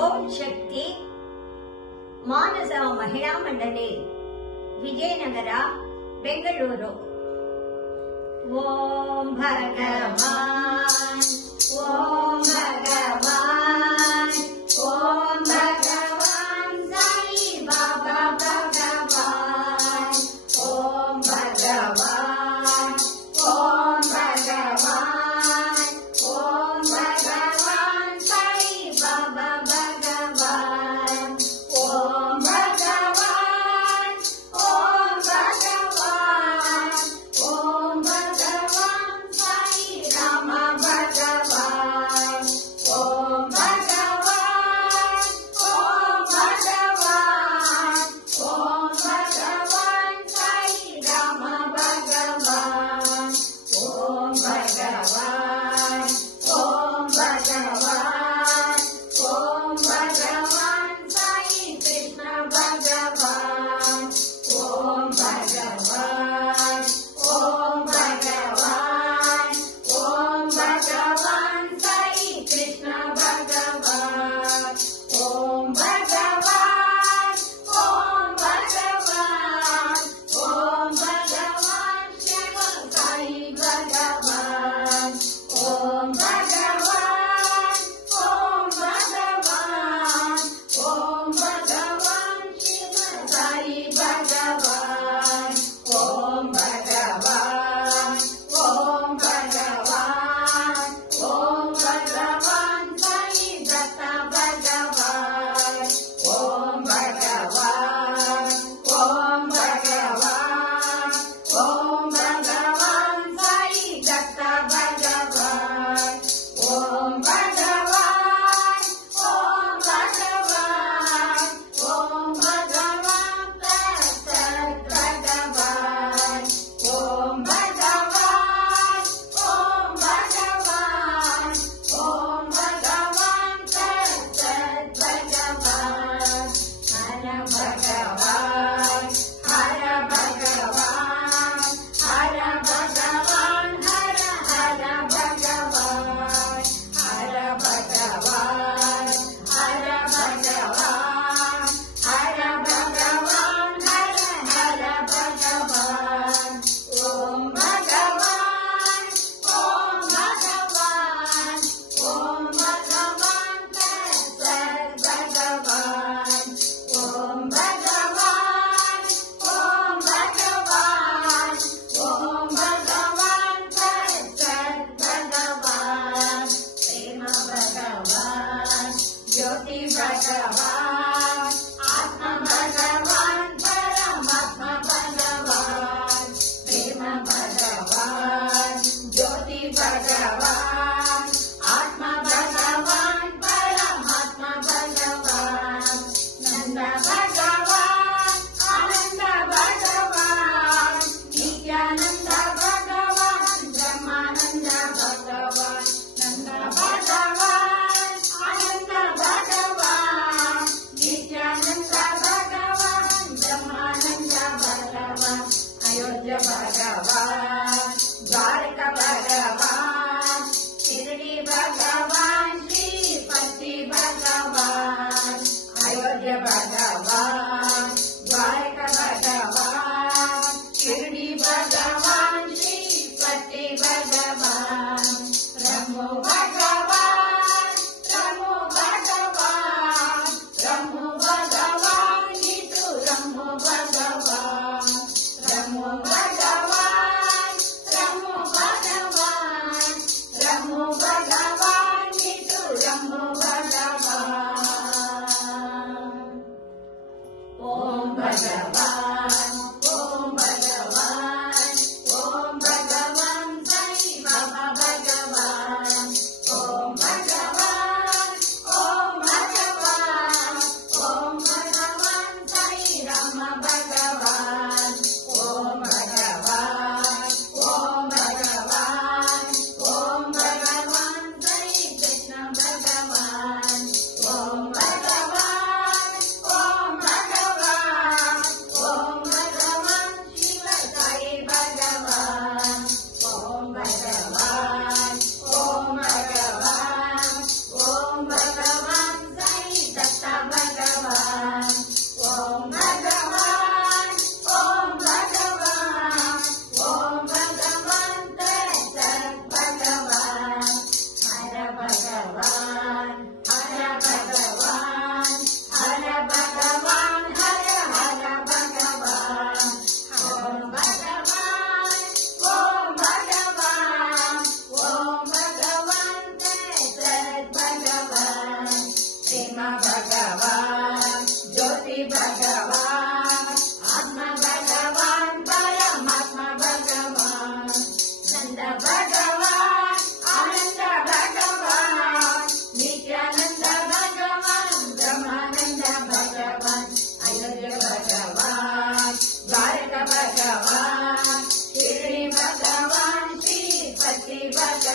ಓಂ ಶಕ್ತಿ ಮಾನಸ ಮಹಿಳಾ ಮಂಡಳಿ, ವಿಜಯನಗರ, ಬೆಂಗಳೂರು. ಓಂ ಭಗವಾನ್ ಓಂ ಭಗವಾನ್ ಓಂ ಭಗವಾನ್ ಸಾಯಿ ಬಾಬಾ ಭಗವಾನ್, ಓಂ ಭಗವಾನ್.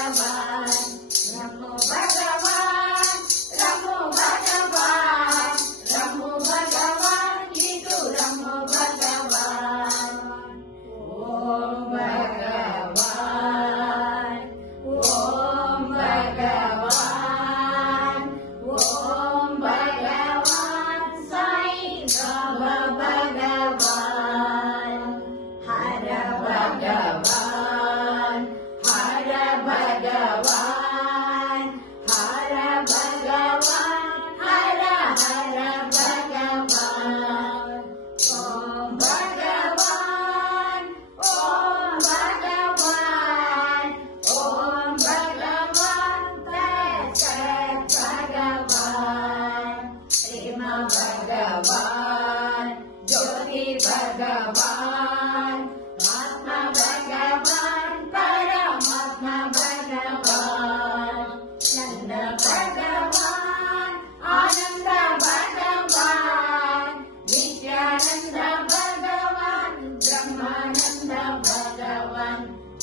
ama.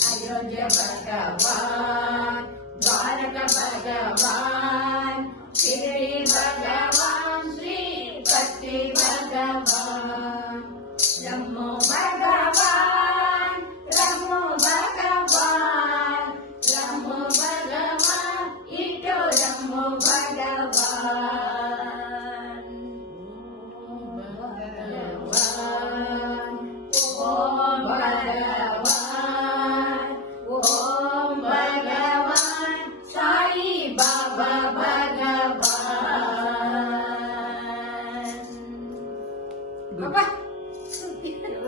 अयोध्य भगवान् द्वारक भगवान् श्री